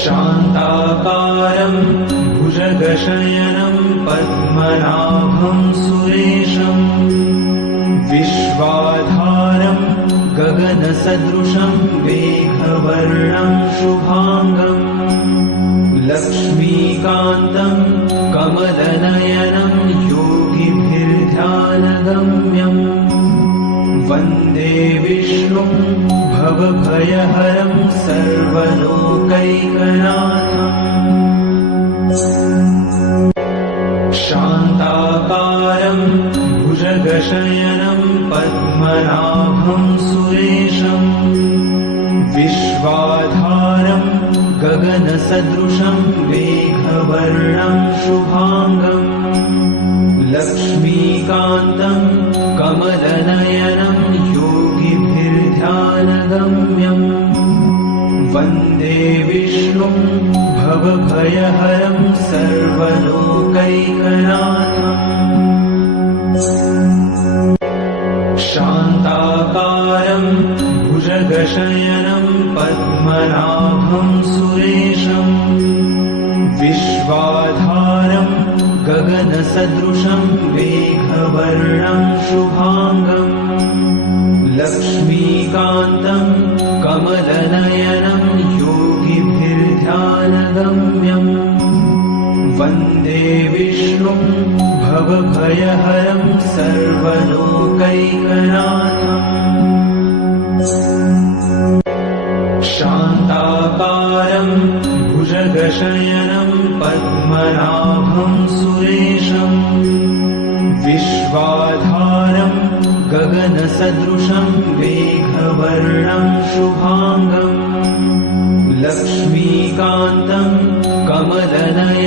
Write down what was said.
शान्ताकारं भुजगशयनं पद्मनाभं सुरेशं विश्वाधारं गगनसदृशं मेघवर्णं शुभांगं लक्ष्मीकान्तं कमलनयनं योगिभिर्ध्यानगम्यं वन्दे विष्णुं भवभयहरं सर्वलोकैकनाथम् शान्ताकारं भुजगशयनं पद्मनाभं सुरेशं विश्वाधारं गगनसदृशं मेघवर्णं शुभांगं लक्ष्मीकान्तं कमलनयनं योगिभिर्ध्यानगम्यं वन्दे विष्णुं भवभयहरं सर्वलोकैकनाथम् शान्ताकारं भुजगशयनं पद्मनाभं सुरेशं विश्वाधारं गगनसदृशं मेघवर्णं शुभांगं लक्ष्मीकान्तं कमलनयनं योगिभिर्ध्यानगम्यं वन्दे विष्णुं भवभयहरं सर्वलोकैकनाथम् शान्ताकारं भुजगशयनं पद्मनाभं सुरेशं विश्वाधारं गगनसदृशं मेघवर्णं शुभांगं लक्ष्मीकान्तं कमलनयनं